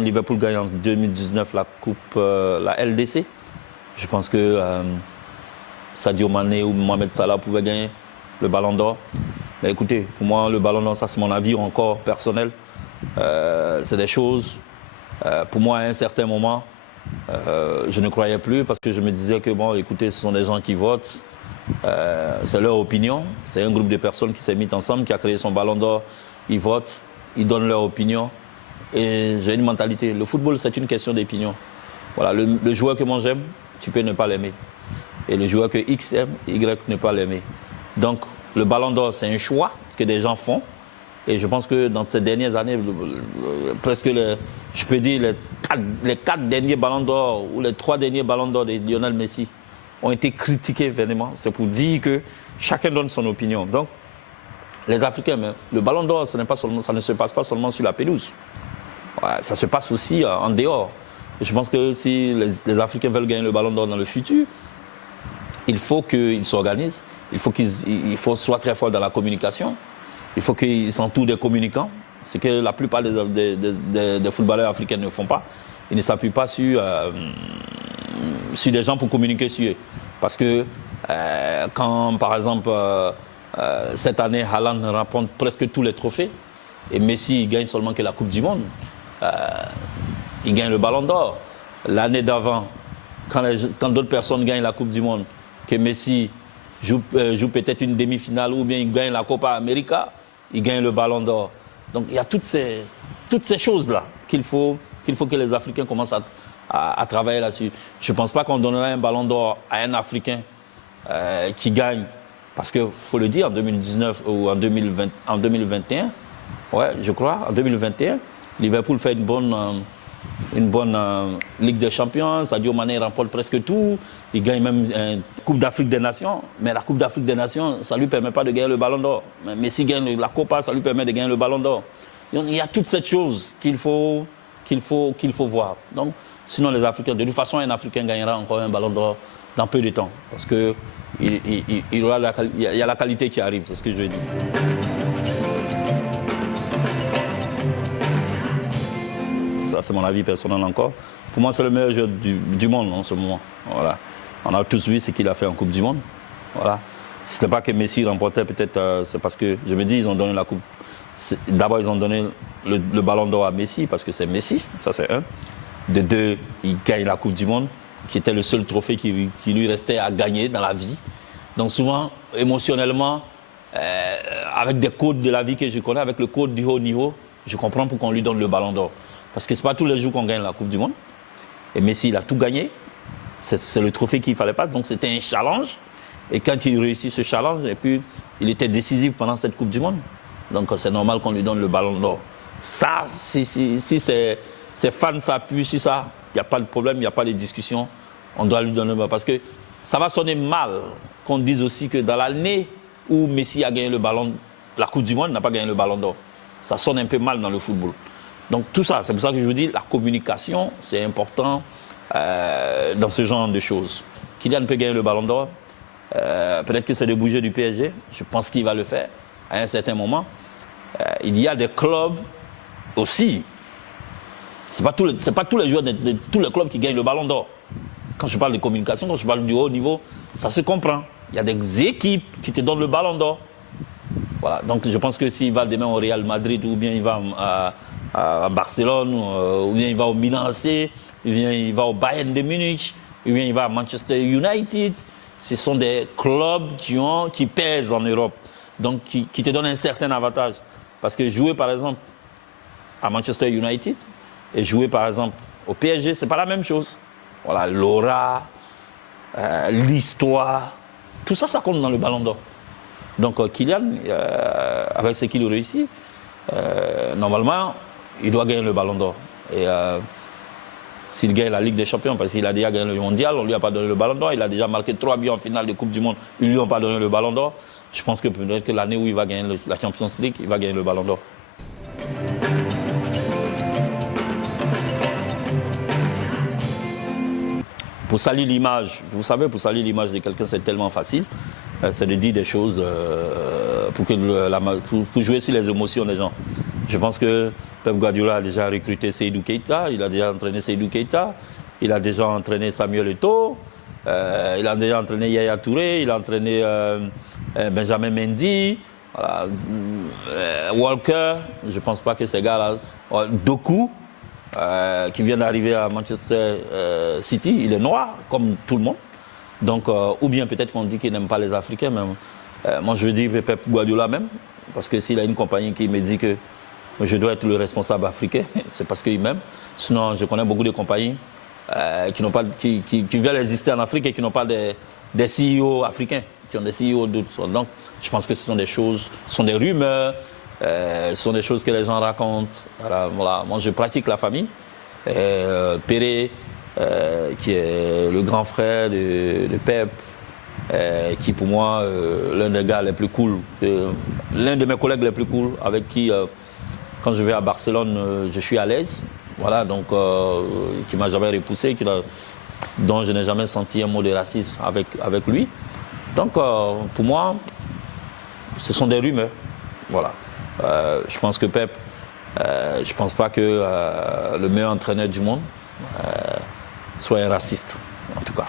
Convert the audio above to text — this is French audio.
Liverpool gagne en 2019 la Coupe, la LDC, je pense que Sadio Mané ou Mohamed Salah pouvaient gagner le Ballon d'Or. Mais écoutez, pour moi, le Ballon d'Or, ça c'est mon avis encore personnel. C'est des choses, pour moi, à un certain moment, je ne croyais plus parce que je me disais que, bon, écoutez, ce sont des gens qui votent. C'est leur opinion. C'est un groupe de personnes qui s'est mis ensemble, qui a créé son Ballon d'Or. Ils votent, ils donnent leur opinion. Et j'ai une mentalité. Le football, c'est une question d'opinion. Voilà, le joueur que moi j'aime, tu peux ne pas l'aimer. Et le joueur que X aime, Y ne pas l'aimer. Donc, le Ballon d'Or, c'est un choix que des gens font. Et je pense que dans ces dernières années, presque, je peux dire, les 4 derniers Ballons d'Or ou les 3 derniers Ballons d'Or de Lionel Messi ont été critiqués vraiment. C'est pour dire que chacun donne son opinion. Donc, les Africains, le Ballon d'Or, ça ne se passe pas seulement sur la pelouse. Ouais, ça se passe aussi en dehors. Et je pense que si les Africains veulent gagner le Ballon d'Or dans le futur, il faut qu'ils s'organisent. Il faut soient très forts dans la communication. Il faut qu'ils s'entourent des communicants. Ce que la plupart des footballeurs africains ne font pas. Ils ne s'appuient pas sur des gens pour communiquer sur eux. Parce que quand, par exemple, cette année, Haaland remporte presque tous les trophées, et Messi gagne seulement que la Coupe du Monde, il gagne le Ballon d'Or. L'année d'avant, quand d'autres personnes gagnent la Coupe du Monde, que Messi joue peut-être une demi-finale ou bien il gagne la Copa América, il gagne le Ballon d'Or. Donc il y a toutes ces choses-là qu'il faut que les Africains commencent à travailler là-dessus. Je ne pense pas qu'on donnera un Ballon d'Or à un Africain qui gagne, parce qu'il faut le dire, en 2019 ou en 2021, ouais, je crois, en 2021, Liverpool fait une bonne Ligue des Champions. Sadio Mané remporte presque tout. Il gagne même une Coupe d'Afrique des Nations. Mais la Coupe d'Afrique des Nations, ça ne lui permet pas de gagner le Ballon d'Or. Mais s'il gagne la Copa, ça lui permet de gagner le Ballon d'Or. Donc, il y a toutes ces choses qu'il faut voir. Donc, sinon, les Africains, de toute façon, un Africain gagnera encore un Ballon d'Or dans peu de temps. Parce qu'il y a la qualité qui arrive, c'est ce que je veux dire. C'est mon avis personnel encore. Pour moi, c'est le meilleur joueur du monde en ce moment. Voilà. On a tous vu ce qu'il a fait en Coupe du Monde. Voilà. Si ce n'est pas que Messi remportait, peut-être c'est parce que, je me dis, ils ont donné la Coupe. D'abord, ils ont donné le Ballon d'Or à Messi, parce que c'est Messi, ça c'est un. De deux, il gagne la Coupe du Monde, qui était le seul trophée qui lui restait à gagner dans la vie. Donc souvent, émotionnellement, avec des codes de la vie que je connais, avec le code du haut niveau, je comprends pourquoi on lui donne le Ballon d'Or. Parce que ce n'est pas tous les jours qu'on gagne la Coupe du Monde. Et Messi, il a tout gagné. C'est le trophée qu'il ne fallait pas. Donc c'était un challenge. Et quand il réussit ce challenge, et puis il était décisif pendant cette Coupe du Monde. Donc c'est normal qu'on lui donne le Ballon d'Or. Ça, si ses fans s'appuient sur ça, il n'y a pas de problème, il n'y a pas de discussion. On doit lui donner le Ballon d'Or. Parce que ça va sonner mal qu'on dise aussi que dans l'année où Messi a gagné le Ballon, la Coupe du Monde, il n'a pas gagné le Ballon d'Or. Ça sonne un peu mal dans le football. Donc tout ça, c'est pour ça que je vous dis, la communication, c'est important dans ce genre de choses. Kylian peut gagner le Ballon d'Or. Peut-être que c'est de bouger du PSG. Je pense qu'il va le faire à un certain moment. Il y a des clubs aussi. Ce n'est pas tous les joueurs de tous les clubs qui gagnent le Ballon d'Or. Quand je parle de communication, quand je parle du haut niveau, ça se comprend. Il y a des équipes qui te donnent le Ballon d'Or. Voilà. Donc je pense que s'il va demain au Real Madrid, ou bien il va à Barcelone, ou bien il va au Milan AC, ou bien il va au Bayern de Munich, ou bien il va à Manchester United. Ce sont des clubs qui pèsent en Europe, donc qui te donnent un certain avantage. Parce que jouer par exemple à Manchester United et jouer par exemple au PSG, c'est pas la même chose. Voilà, l'aura, l'histoire, tout ça, ça compte dans le Ballon d'Or. Donc Kylian, avec ce qu'il réussit, normalement, il doit gagner le Ballon d'Or. Et s'il gagne la Ligue des Champions, parce qu'il a déjà gagné le Mondial, on ne lui a pas donné le Ballon d'Or. Il a déjà marqué 3 buts en finale de Coupe du Monde, ils ne lui ont pas donné le Ballon d'Or. Je pense que peut-être que l'année où il va gagner la Champions League, il va gagner le Ballon d'Or. Pour salir l'image, vous savez, pour salir l'image de quelqu'un, c'est tellement facile. C'est de dire des choses pour jouer sur les émotions des gens. Je pense que Pep Guardiola a déjà recruté Seydou Keita, il a déjà entraîné Seydou Keita, il a déjà entraîné Samuel Eto'o, il a déjà entraîné Yaya Touré, il a entraîné Benjamin Mendy, voilà, Walker, je ne pense pas que ces gars-là, Doku, qui vient d'arriver à Manchester City, il est noir, comme tout le monde. Donc, ou bien peut-être qu'on dit qu'il n'aime pas les Africains, mais moi je veux dire Pep Guardiola même, parce que s'il a une compagnie qui me dit que je dois être le responsable africain, c'est parce qu'il m'aime. Sinon, je connais beaucoup de compagnies qui veulent exister en Afrique et qui n'ont pas des CEO africains, qui ont des CEO d'autres. Donc, je pense que ce sont des choses, ce sont des rumeurs, ce sont des choses que les gens racontent. Voilà. Moi, je pratique la famille. Péré, qui est le grand frère de Pep, qui pour moi, l'un des gars les plus cool, l'un de mes collègues les plus cool, avec qui, quand je vais à Barcelone, je suis à l'aise. Voilà, donc, qui m'a jamais repoussé, dont je n'ai jamais senti un mot de racisme avec lui. Donc, pour moi, ce sont des rumeurs. Voilà. Je pense que Pep, je pense pas que le meilleur entraîneur du monde soit un raciste, en tout cas.